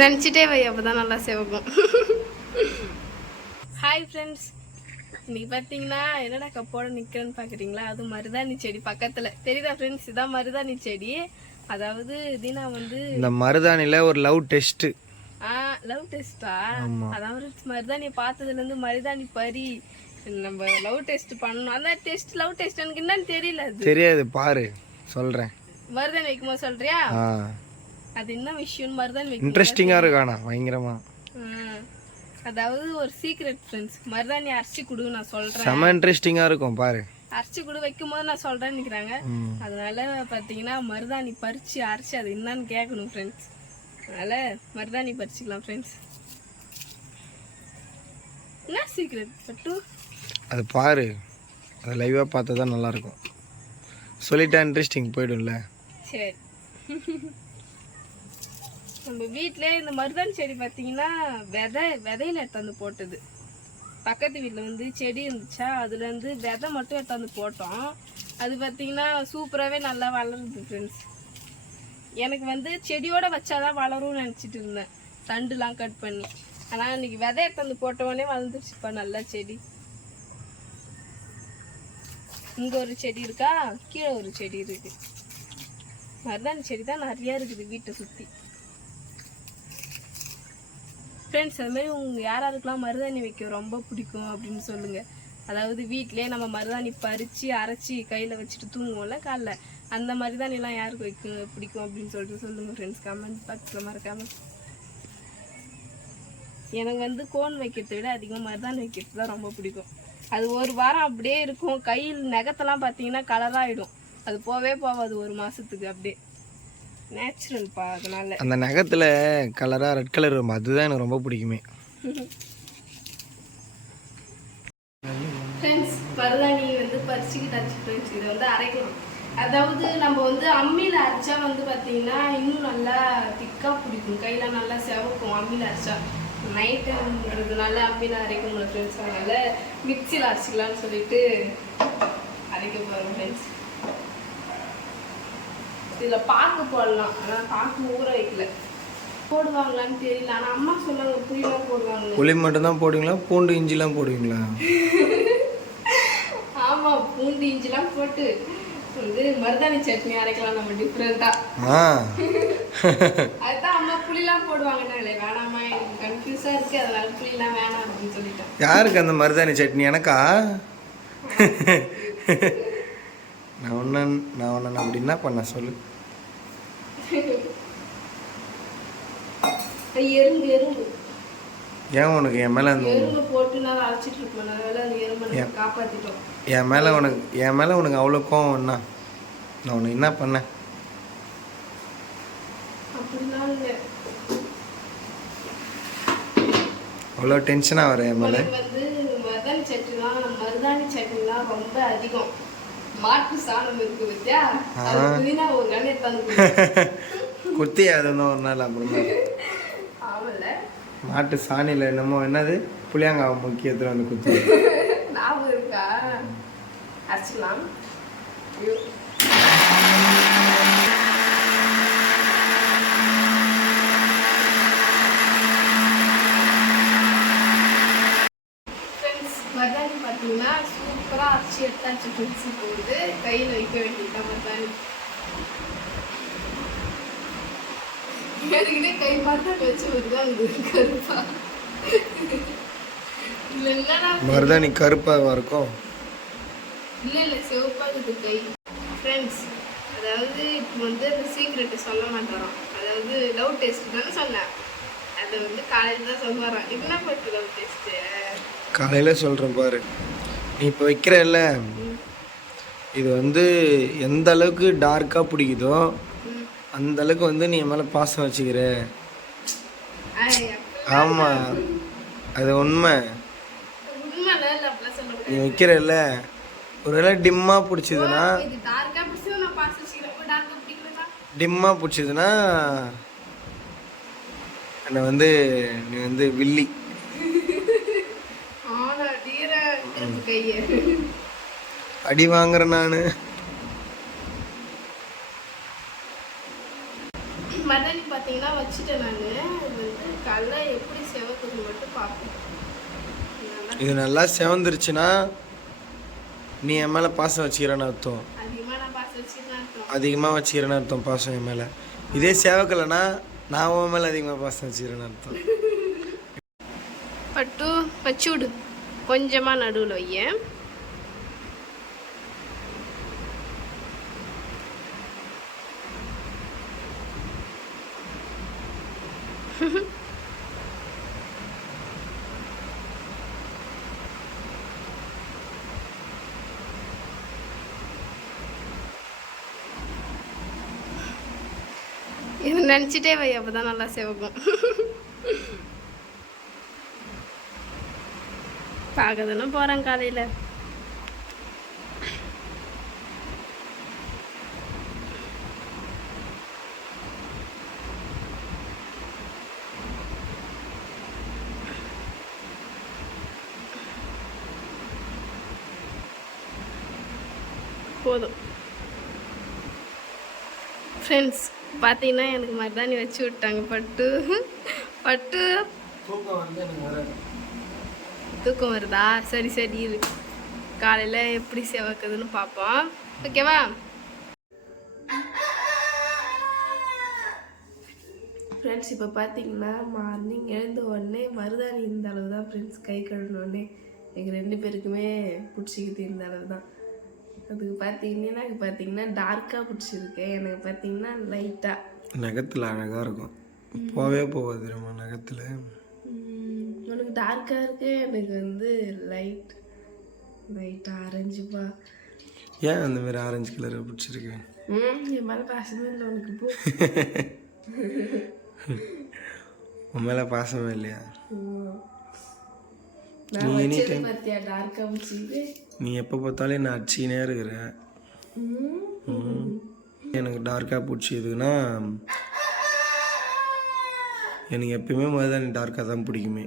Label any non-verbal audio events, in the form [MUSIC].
நினச்சிட்டே வை அப்போ தான் நல்லா சிவக்கும். ஹாய் ஃப்ரெண்ட்ஸ் இன்னைக்கு பார்த்தீங்கன்னா என்னடா கப்போட நிற்கிறேன்னு பார்க்குறீங்களா அது மருதாணி செடி பக்கத்தில். தெரியுதா ஃப்ரெண்ட்ஸ் இதான் மருதாணி செடி. அதாவது தீனா வந்து இந்த மருதாணியில் ஒரு லவ் டெஸ்ட்டு ஆ லவ் டெஸ்டா அதான் ஒரு மருதாணியை பார்த்ததுலேருந்து மருதாணி பறி. நம்ம லவ் டெஸ்ட் பண்ணணும். அதான் டெஸ்ட் லவ் டெஸ்ட் எனக்கு என்னன்னு தெரியல அது. தெரியாது பாரு. சொல்கிறேன் மருதாணி வைக்கும்போது சொல்றியா? அது என்ன விஷயம்னு மருதாணி வைக்கும் இன்ட்ரெஸ்டிங்காக இருக்காண்ணா பயங்கரமா. அதாவது ஒரு சீக்ரெட் ஃப்ரெண்ட்ஸ் மருதாணி அரைச்சி கொடு நான் சொல்றேன். செம இன்ட்ரெஸ்டிங்காக இருக்கும் பாரு. அரைச்சி கொடு வைக்கும் போது நான் சொல்றேன்னு நினைக்கிறாங்க. ம். அதனால பாத்தீங்கன்னா மருதாணி பறிச்சு அரைச்சி அது என்னன்னு கேட்கணும் ஃப்ரெண்ட்ஸ் அதனால மருதாணி பறிச்சுக்கலாம் ஃப்ரெண்ட்ஸ் என்ன சீக்ரெட் பட்டு? அது பாரு அது லைவாக பார்த்தா தான் நல்லாயிருக்கும். சொல்லிட்டா இன்ட்ரெஸ்டிங் போயிடும்ல. சரி. நம்ம வீட்டிலே இந்த மருதாணி செடி பார்த்தீங்கன்னா விதை விதையில எடுத்தாந்து போட்டது. பக்கத்து வீட்டில் வந்து செடி இருந்துச்சா அதுலேருந்து விதை மட்டும் எடுத்தாந்து போட்டோம். அது பார்த்தீங்கன்னா சூப்பராகவே நல்லா வளருது ஃப்ரெண்ட்ஸ் எனக்கு வந்து செடியோட வச்சாதான் வளரும்னு நினச்சிட்டு இருந்தேன். தண்டுலாம் கட் பண்ணி. ஆனால் இன்னைக்கு விதை எடுத்தாந்து போட்டவொடனே வளர்ந்துருச்சுப்பா நல்லா செடி. இங்கே ஒரு செடி இருக்கா? கீழே ஒரு செடி இருக்குது மருதாணி செடி தான் நிறைய இருக்குது வீட்டை சுற்றி ஃப்ரெண்ட்ஸ் அது மாதிரி உங்கள் யார் யாருக்கெல்லாம் மருதாணி வைக்க ரொம்ப பிடிக்கும் அப்படின்னு சொல்லுங்கள் அதாவது வீட்டிலே நம்ம மருதாணி பறித்து அரைச்சி கையில் வச்சுட்டு தூங்குவோம்ல காலைல. அந்த மருதாணிலாம் யாருக்கு வைக்க பிடிக்கும் அப்படின்னு சொல்லிட்டு சொல்லுங்கள் ஃப்ரெண்ட்ஸ் கமெண்ட் பாக்ஸில் மறக்காமல் எனக்கு வந்து கோன் வைக்கிறத விட அதிகமாக மருதாணி வைக்கிறது தான் ரொம்ப பிடிக்கும். அது ஒரு வாரம் அப்படியே இருக்கும். கையில் நகத்தெல்லாம் பார்த்தீங்கன்னா கலராகிடும் அது போவே போகாது ஒரு மாதத்துக்கு அப்படியே. நேச்சுரல்ப்பா அதனால. அந்த நகத்தில் கலராக ரெட் கலர் வரும். அதுதான் எனக்கு ரொம்ப பிடிக்குமே. ஃப்ரெண்ட்ஸ் மருதாணி வந்து பறிச்சுக்கிட்டாச்சு ஃப்ரெண்ட்ஸ் இதை வந்து அரைக்கலாம் அதாவது நம்ம வந்து அம்மியில் அரைச்சா வந்து பார்த்தீங்கன்னா இன்னும் நல்லா திக்காக பிடிக்கும். கையில் நல்லா செவக்கும் அம்மியில் அரைச்சா. நைட்டுன்றதுனால அம்மியில் அரைக்க முடியல ஃப்ரெண்ட்ஸ் அதனால மிக்சியில் அரைச்சிக்கலாம்னு சொல்லிட்டு அரைக்க போகிறோம் ஃப்ரெண்ட்ஸ் இதில் பாக்கு போடலாம். ஆனால் பாக்கு ஊற வைக்கல. போடுவாங்களான்னு தெரியல. ஆனால் அம்மா சொன்னாங்க புளியெல்லாம் போடுவாங்க புளி மட்டும்தான் போடுவீங்களா? பூண்டு இஞ்சிலாம் போடுவீங்களா? [LAUGHS] ஆமா பூண்டு இஞ்சிலாம் போட்டு வந்து மருதாணி சட்னி அரைக்கலாம். நம்ம டிஃப்ரெண்டா ஆ. [LAUGHS] அதுதான் அம்மா புளிலாம் போடுவாங்கன்னாலே வேணாமா எனக்கு கன்ஃபியூஸா இருக்கு. அதனால புளிலாம் வேணாம் அப்படின்னு சொல்லிட்டேன். யாருக்கு அந்த மருதாணி சட்னி? எனக்கா நான் ஒன்று நான் ஒன்று அப்படி என்ன பண்ண சொல்லு? எறும்பு எறும்பு. ஏன் உனக்கு என் மேலே அந்த என் மேலே உனக்கு என் மேலே உனக்கு அவ்வளோ கோவம் என்ன? நான் உனக்கு என்ன பண்ணேன் அவ்வளோ டென்ஷனாக வர என் மேலே? மருதாணி சட்னிலாம் மருதாணி சட்னிலாம் ரொம்ப அதிகம். மாட்டு சாணம் இருக்கு பத்தியா அது ஒரு கண்ணு எடுத்தாந்து [LAUGHS] குத்தி அது ஒரு நாள் அப்புறமா மாட்டு சாணியில் என்னமோ என்னது? புளியாங்காவை முக்கியத்தில் வந்து குத்தி [LAUGHS] ஞாபகம் இருக்கா? அரைச்சிக்கலாம் ஐயோ ஃப்ரெண்ட்ஸ் மருதாணி பார்த்தீங்கன்னா சூப்பராக அரைச்சி எடுத்தாச்சு ஃப்ரெண்ட்ஸ் இப்போ வந்து கையில் வைக்க வேண்டியதுதான் மருதாணி எனக்குனே கை பார்த்தா வச்சு வருது அங்கே கருப்பா. இல்லை என்னடா மருதாணி கருப்பாக இருக்கும்? இல்லை இல்லை சிவப்பாகுது கை. ஃப்ரெண்ட்ஸ் அதாவது இப்போ வந்து அந்த சீக்ரெட்டு சொல்ல மாட்டாராம் அதாவது லவ் டெஸ்ட் தானே சொன்னேன். அதை வந்து காலையில் தான் சொல்லுவாராம் என்ன பட்டு டெஸ்ட்டு காலையில் சொல்கிறேன் பாரு. நீ இப்போ வைக்கிறல்ல? இது வந்து எந்த அளவுக்கு டார்க்காக பிடிக்குதோ அந்த அளவுக்கு வந்து நீ மேலே பாசம் வச்சுக்கிற. ஆமாம் அது உண்மை. நீ வைக்கிறல்ல? ஒருவேளை டிம்மாக பிடிச்சதுன்னா முடியாது இது என்னை வந்து நீ வந்து வில்லி. அடி வாங்குறேன் நான். மட்டன் பார்த்தீங்கன்னா வச்சுட்டேன் நான். வந்து எப்படி செவக்குது மட்டும் பார்ப்போம். இது நல்லா செவந்துருச்சுன்னா நீ என் மேலே பாசம் வச்சுக்கிறேன்னு அர்த்தம். அதிகமாக வச்சுக்கிறேன்னு அர்த்தம் பாசம் என் மேலே. இதே சேவக்கலைன்னா நான் உன் மேலே அதிகமாக பாசம் வச்சுக்கிறேன்னு அர்த்தம். பட்டு வச்சுடு விடு கொஞ்சமாக நடுவில் வையேன் [LAUGHS] இது நினச்சிட்டே வை அப்போ தான் நல்லா சிவக்கும். பார்க்க போகிறேன் காலையில். போதும். ஃப்ரெண்ட்ஸ் பார்த்தீங்கன்னா எனக்கு மருதாணி வச்சு விட்டாங்க பட்டு. பட்டு. தூக்கம் வந்து எனக்கு வராது. சரி சரி இரு. காலையில் எப்படி செவக்குதுன்னு பார்ப்போம் ஓகேவா ஃப்ரெண்ட்ஸ் இப்போ பார்த்தீங்கன்னா மார்னிங் எழுந்த உடனே மருதாணி இந்த அளவு தான் ஃப்ரெண்ட்ஸ் கை கழுவின உடனே. எங்கள் ரெண்டு பேருக்குமே பிடிச்சிக்கிது இந்த அளவு தான் அதுக்கு பார்த்தீங்கன்னா எனக்கு பார்த்தீங்கன்னா டார்க்காக பிடிச்சிருக்கு. எனக்கு பார்த்தீங்கன்னா லைட்டாக நகத்தில் அழகாக இருக்கும். போவே போகாது நம்ம நகத்தில். உனக்கு டார்க்காக இருக்கு எனக்கு வந்து லைட் லைட் ஆரஞ்சுப்பா ஏன் அந்த மாதிரி ஆரஞ்சு கலர் பிடிச்சிருக்கு? ம் என் மேலே பாசமே இல்லை உனக்கு போ. [LAUGHS] உன் மேலே பாசமே இல்லையா? ம். நான் வச்சது பார்த்தியா டார்க்காக பிடிச்சிது நீ எப்போ பார்த்தாலும் என்ன அடிச்சினே இருக்கிற ம் ம். எனக்கு டார்க்காக பிடிச்சதுன்னா எனக்கு எப்பயுமே மருதாணி டார்க்காக தான் பிடிக்குமே